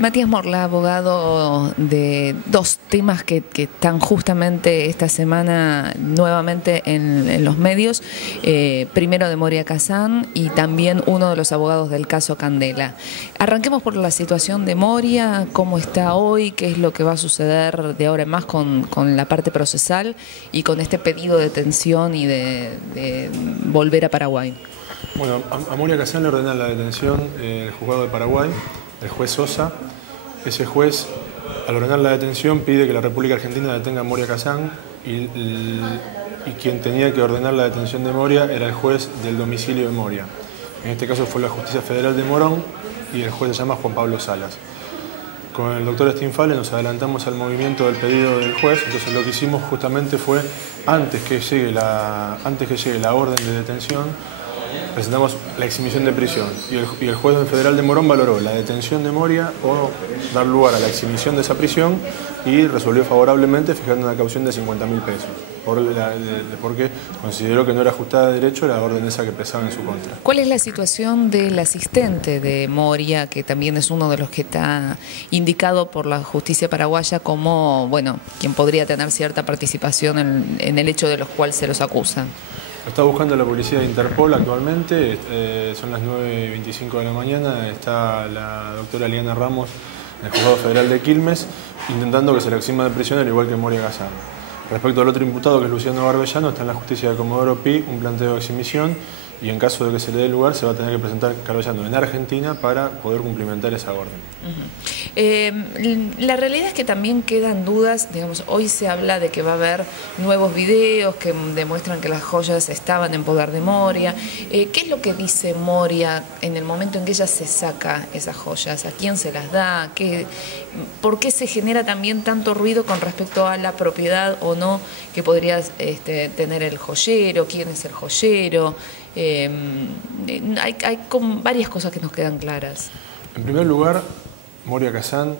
Matías Morla, abogado de dos temas que están justamente esta semana nuevamente en los medios, primero de Moria Kazan y también uno de los abogados del caso Candela. Arranquemos por la situación de Moria, cómo está hoy, qué es lo que va a suceder de ahora en más con la parte procesal y con este pedido de detención y de volver a Paraguay. Bueno, a Moria Kazan le ordena la detención el juzgado de Paraguay, el juez Sosa. Ese juez, al ordenar la detención, pide que la República Argentina detenga a Moria Kazan y quien tenía que ordenar la detención de Moria era el juez del domicilio de Moria. En este caso fue la Justicia Federal de Morón y el juez se llama Juan Pablo Salas. Con el doctor Stinfale nos adelantamos al movimiento del pedido del juez, entonces lo que hicimos justamente fue, antes que llegue la orden de detención, presentamos la exhibición de prisión y el juez federal de Morón valoró la detención de Moria o dar lugar a la exhibición de esa prisión y resolvió favorablemente fijando una caución de 50.000 pesos porque consideró que no era ajustada de derecho la orden esa que pesaba en su contra. ¿Cuál es la situación del asistente de Moria, que también es uno de los que está indicado por la justicia paraguaya como, bueno, quien podría tener cierta participación en el hecho de los cuales se los acusa? Lo está buscando la policía de Interpol actualmente, son las 9:25 de la mañana, está la doctora Liana Ramos en el Juzgado Federal de Quilmes intentando que se le exima de prisión al igual que Moria Kazan. Respecto al otro imputado, que es Luciano Garbellano, está en la justicia de Comodoro Pi un planteo de exhibición y en caso de que se le dé lugar se va a tener que presentar Garbellano en Argentina para poder cumplimentar esa orden. La realidad es que también quedan dudas, digamos, hoy se habla de que va a haber nuevos videos que demuestran que las joyas estaban en poder de Moria. ¿Qué es lo que dice Moria en el momento en que ella se saca esas joyas? ¿A quién se las da? ¿Por qué se genera también tanto ruido con respecto a la propiedad o no que podría tener el joyero? ¿Quién es el joyero? Hay varias cosas que nos quedan claras. En primer lugar, Moria Kazan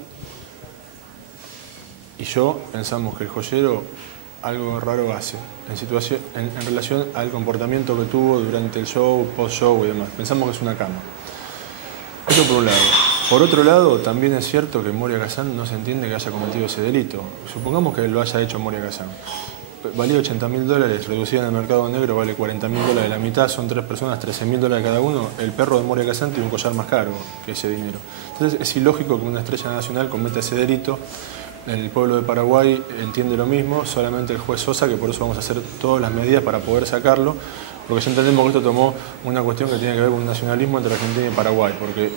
y yo pensamos que el joyero algo raro hace en relación al comportamiento que tuvo durante el show, post-show y demás. Pensamos que es una cama. Eso por un lado. Por otro lado, también es cierto que Moria Kazan no se entiende que haya cometido ese delito. Supongamos que lo haya hecho Moria Kazan. Valía $80.000, reducida en el mercado negro vale $40.000, la mitad son 3 personas, $13.000 cada uno. El perro de Moria Kazan tiene un collar más caro que ese dinero. Entonces es ilógico que una estrella nacional cometa ese delito. El pueblo de Paraguay entiende lo mismo, solamente el juez Sosa, que por eso vamos a hacer todas las medidas para poder sacarlo, porque ya entendemos que esto tomó una cuestión que tiene que ver con un nacionalismo entre Argentina y Paraguay, porque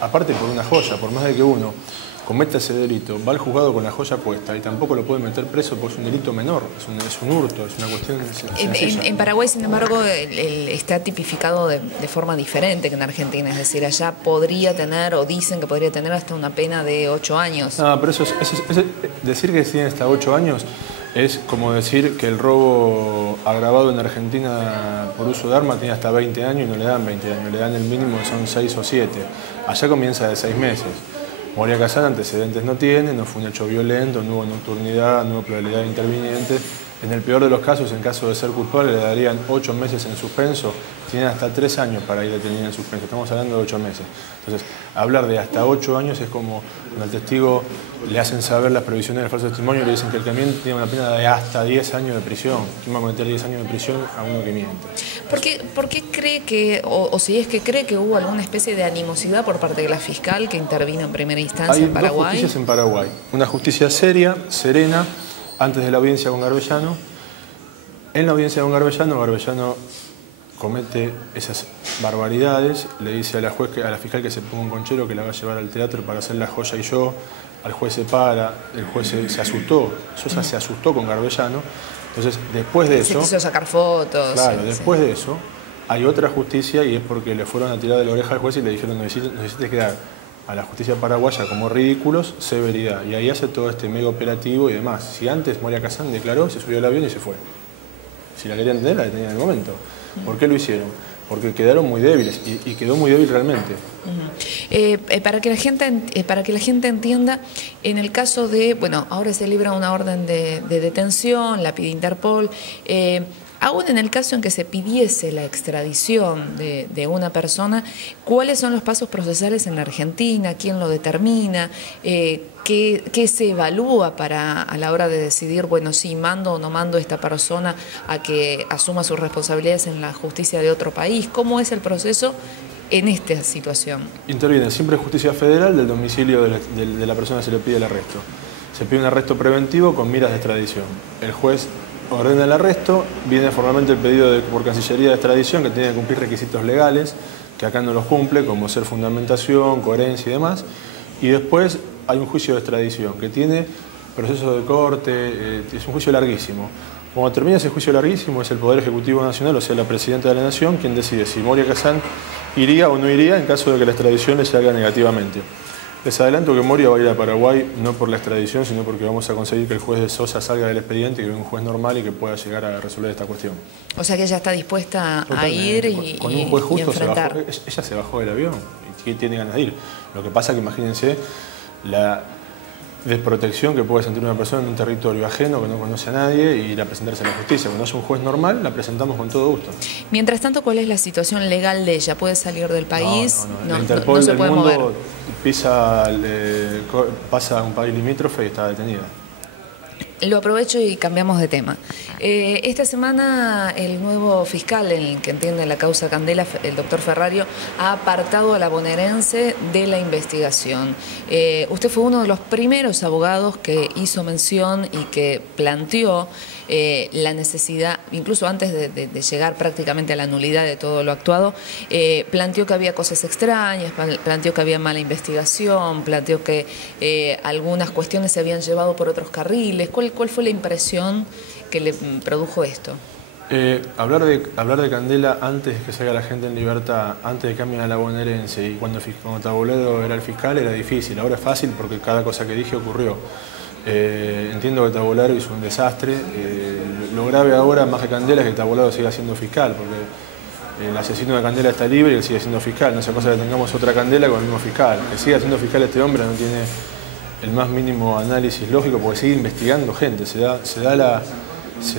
aparte por una joya, por más de que uno cometa ese delito, va al juzgado con la joya puesta y tampoco lo puede meter preso porque es un delito menor, es un hurto, es una cuestión sencilla. En Paraguay, sin embargo, está tipificado de forma diferente que en Argentina, es decir, allá podría tener, o dicen que podría tener hasta una pena de 8 años. No, pero decir que tiene hasta 8 años es como decir que el robo agravado en Argentina por uso de arma tiene hasta 20 años y no le dan 20 años, le dan el mínimo que son 6 o 7. Allá comienza de 6 meses. Moria Kazan antecedentes no tiene, no fue un hecho violento, no hubo nocturnidad, no hubo probabilidad de intervinientes. En el peor de los casos, en caso de ser culpable, le darían 8 meses en suspenso. Tienen hasta 3 años para ir detenido en suspenso. Estamos hablando de 8 meses. Entonces, hablar de hasta 8 años es como cuando al testigo le hacen saber las previsiones del falso testimonio y le dicen que el que miente tiene una pena de hasta 10 años de prisión. ¿Quién va a meter 10 años de prisión a uno que miente? ¿Por qué cree que, o si es que cree que hubo alguna especie de animosidad por parte de la fiscal que intervino en primera instancia en Paraguay? Hay dos justicias en Paraguay. Una justicia seria, serena, antes de la audiencia con Garbellano. En la audiencia con Garbellano comete esas barbaridades, le dice a la fiscal que se ponga un conchero que la va a llevar al teatro para hacer La Joya y Yo, al juez se para, el juez se asustó, Sosa se asustó con Garbellano, entonces después de eso... Se quiso sacar fotos. Claro, después de eso hay otra justicia y es porque le fueron a tirar de la oreja al juez y le dijeron necesitas quedar a la justicia paraguaya como ridículos, severidad, y ahí hace todo este mega operativo y demás. Si antes Moria Kazan declaró, se subió al avión y se fue. Si la querían detener, la detenían en el momento. ¿Por qué lo hicieron? Porque quedaron muy débiles y quedó muy débil realmente. Para que la gente entienda, en el caso de, bueno, ahora se libra una orden de detención, la pide Interpol, Aún en el caso en que se pidiese la extradición de una persona, ¿cuáles son los pasos procesales en la Argentina? ¿Quién lo determina? ¿Qué se evalúa a la hora de decidir, bueno, sí, mando o no mando a esta persona a que asuma sus responsabilidades en la justicia de otro país? ¿Cómo es el proceso en esta situación? Interviene siempre justicia federal del domicilio de la persona que se le pide el arresto. Se pide un arresto preventivo con miras de extradición. El juez ordena el arresto, viene formalmente el pedido por Cancillería de extradición, que tiene que cumplir requisitos legales, que acá no los cumple, como ser fundamentación, coherencia y demás. Y después hay un juicio de extradición, que tiene proceso de corte, es un juicio larguísimo. Cuando termina ese juicio larguísimo, es el Poder Ejecutivo Nacional, o sea, la Presidenta de la Nación, quien decide si Moria Kazán iría o no iría en caso de que la extradición le salga negativamente. Les adelanto que Moria va a ir a Paraguay no por la extradición, sino porque vamos a conseguir que el juez de Sosa salga del expediente y que venga un juez normal y que pueda llegar a resolver esta cuestión. O sea que ella está dispuesta a ir y con un juez justo enfrentar. Ella se bajó del avión y tiene ganas de ir. Lo que pasa es que imagínense la desprotección que puede sentir una persona en un territorio ajeno que no conoce a nadie y ir a presentarse a la justicia. Cuando haya un juez normal, la presentamos con todo gusto. Mientras tanto, ¿cuál es la situación legal de ella? ¿Puede salir del país? No. La Interpol se del puede mundo mover. pasa a un país limítrofe y está detenida. Lo aprovecho y cambiamos de tema. Esta semana el nuevo fiscal, el que entiende la causa Candela, el doctor Ferrario, ha apartado a la bonaerense de la investigación. Usted fue uno de los primeros abogados que hizo mención y que planteó la necesidad, incluso antes de llegar prácticamente a la nulidad de todo lo actuado, planteó que había cosas extrañas, planteó que había mala investigación, planteó que algunas cuestiones se habían llevado por otros carriles. ¿Cuál fue la impresión que le produjo esto? Hablar de Candela antes de que salga la gente en libertad, antes de que cambien a la bonaerense y cuando Taboledo era el fiscal era difícil. Ahora es fácil porque cada cosa que dije ocurrió. Entiendo que Tabolaro hizo un desastre. Lo grave ahora, más que Candela, es que Tabolaro siga siendo fiscal, porque el asesino de Candela está libre y él sigue siendo fiscal. No sea cosa que tengamos otra Candela con el mismo fiscal. Que siga siendo fiscal este hombre no tiene el más mínimo análisis lógico porque sigue investigando gente. Se da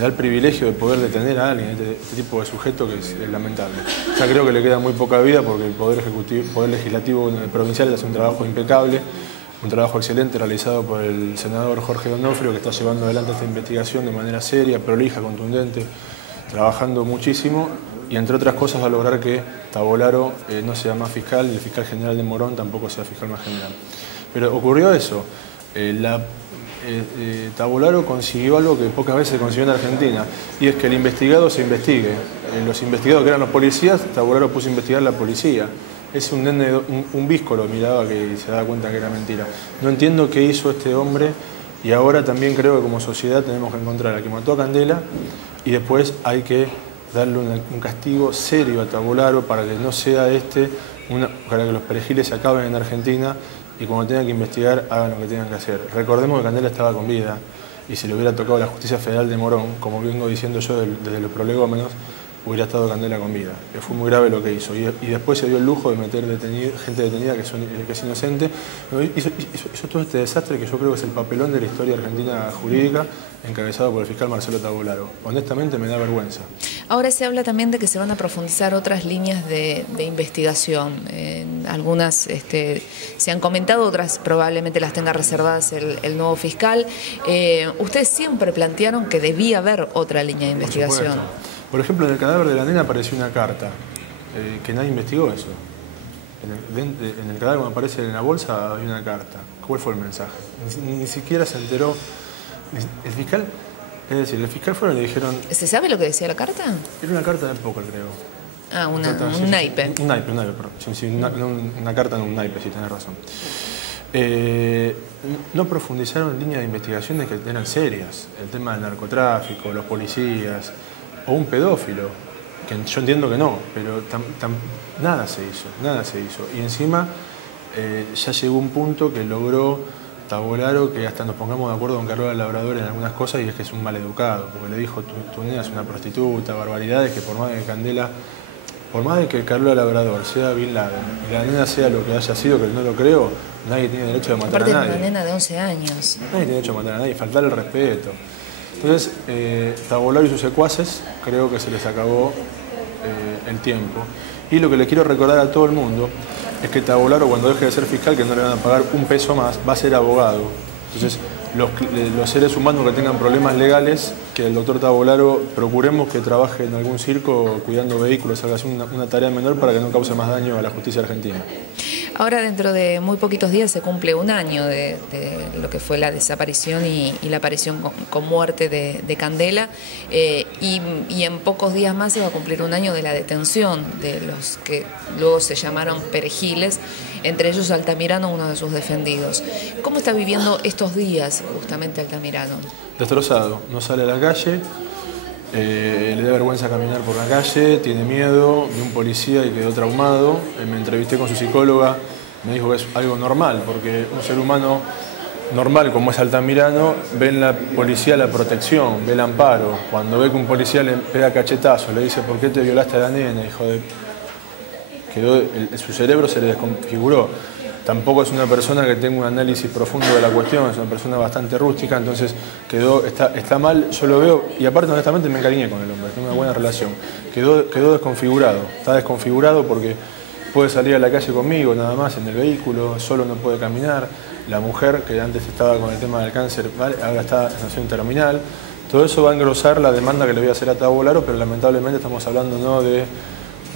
el privilegio de poder detener a alguien, este tipo de sujeto que es lamentable. Ya creo que le queda muy poca vida porque el Poder Legislativo provincial hace un trabajo impecable. Un trabajo excelente realizado por el senador Jorge Donofrio, que está llevando adelante esta investigación de manera seria, prolija, contundente, trabajando muchísimo y, entre otras cosas, va a lograr que Tabolaro no sea más fiscal y el fiscal general de Morón tampoco sea fiscal más general. Pero ocurrió eso. Tabolaro consiguió algo que pocas veces se consiguió en Argentina, y es que el investigado se investigue. Los investigados que eran los policías, Tabolaro puso a investigar la policía. Es un nene, un visco lo miraba que se daba cuenta que era mentira. No entiendo qué hizo este hombre y ahora también creo que como sociedad tenemos que encontrar a quien mató a Candela y después hay que darle un castigo serio a Tabolaro para que no sea para que los perejiles se acaben en Argentina y cuando tengan que investigar hagan lo que tengan que hacer. Recordemos que Candela estaba con vida y si le hubiera tocado la justicia federal de Morón, como vengo diciendo yo desde los prolegómenos, hubiera estado Candela con vida. Fue muy grave lo que hizo. Y después se dio el lujo de meter gente detenida que es inocente. Hizo todo este desastre que yo creo que es el papelón de la historia argentina jurídica, encabezado por el fiscal Marcelo Tabolaro. Honestamente me da vergüenza. Ahora se habla también de que se van a profundizar otras líneas de investigación. Algunas se han comentado, otras probablemente las tenga reservadas el nuevo fiscal. Ustedes siempre plantearon que debía haber otra línea de investigación. Por ejemplo, en el cadáver de la nena apareció una carta, que nadie investigó eso. En el cadáver, cuando aparece en la bolsa, había una carta. ¿Cuál fue el mensaje? Ni siquiera se enteró. El fiscal, es decir, el fiscal fueron y le dijeron... ¿Se sabe lo que decía la carta? Era una carta de póker, creo. Ah, un naipe. Un naipe, perdón. Sí, una carta, no un naipe, sí, tenés razón. No profundizaron en líneas de investigaciones que eran serias. El tema del narcotráfico, los policías... o un pedófilo, que yo entiendo que no, pero nada se hizo. Y encima ya llegó un punto que logró Tabolaro que hasta nos pongamos de acuerdo con Carola Labrador en algunas cosas y es que es un maleducado, porque le dijo tu nena es una prostituta, barbaridades que por más de que Carola Labrador sea Bin Laden y la nena sea lo que haya sido, que no lo creo, nadie tiene derecho a matar a nadie. Aparte de una nena de 11 años. Nadie tiene derecho a matar a nadie, faltar el respeto. Entonces, Tabolaro y sus secuaces, creo que se les acabó el tiempo. Y lo que le quiero recordar a todo el mundo es que Tavolaro, cuando deje de ser fiscal, que no le van a pagar un peso más, va a ser abogado. Entonces, los seres humanos que tengan problemas legales, que el doctor Tavolaro procuremos que trabaje en algún circo cuidando vehículos, haga una tarea menor para que no cause más daño a la justicia argentina. Ahora, dentro de muy poquitos días, se cumple un año de lo que fue la desaparición y la aparición con muerte de Candela, y en pocos días más se va a cumplir un año de la detención de los que luego se llamaron perejiles, entre ellos Altamirano, uno de sus defendidos. ¿Cómo está viviendo estos días justamente Altamirano? Destrozado, no sale a la calle. Le da vergüenza caminar por la calle, tiene miedo, vi un policía y quedó traumado. Me entrevisté con su psicóloga, me dijo que es algo normal, porque un ser humano normal como es Altamirano ve en la policía la protección, ve el amparo. Cuando ve que un policía le pega cachetazo, le dice ¿por qué te violaste a la nena? Hijo de... su cerebro se le desconfiguró. Tampoco es una persona que tenga un análisis profundo de la cuestión, es una persona bastante rústica, entonces está mal, yo lo veo, y aparte honestamente me encariñé con el hombre, tengo una buena relación. Quedó desconfigurado, está desconfigurado porque puede salir a la calle conmigo nada más en el vehículo, solo no puede caminar. La mujer, que antes estaba con el tema del cáncer, ¿vale?, ahora está en situación terminal. Todo eso va a engrosar la demanda que le voy a hacer a Tavolaro, pero lamentablemente estamos hablando no de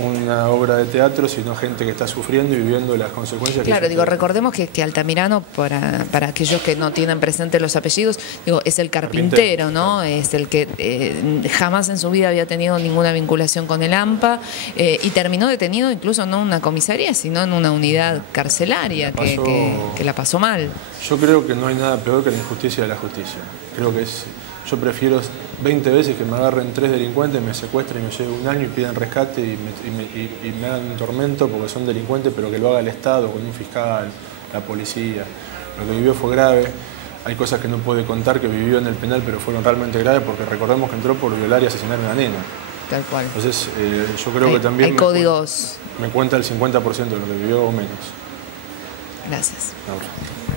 una obra de teatro, sino gente que está sufriendo y viviendo las consecuencias. Claro, digo, recordemos que Altamirano, para aquellos que no tienen presentes los apellidos, digo, es el carpintero, ¿no? Es el que jamás en su vida había tenido ninguna vinculación con el AMPA, y terminó detenido incluso no en una comisaría, sino en una unidad carcelaria que la pasó mal. Yo creo que no hay nada peor que la injusticia de la justicia. Creo que yo prefiero 20 veces que me agarren 3 delincuentes, me secuestren y me lleven un año y pidan rescate y me hagan un tormento porque son delincuentes, pero que lo haga el Estado, con un fiscal, la policía. Lo que vivió fue grave. Hay cosas que no puede contar que vivió en el penal, pero fueron realmente graves porque recordemos que entró por violar y asesinar a una nena. Tal cual. Entonces, yo creo que también hay códigos. Me cuenta el 50% de lo que vivió o menos. Gracias. Ahora.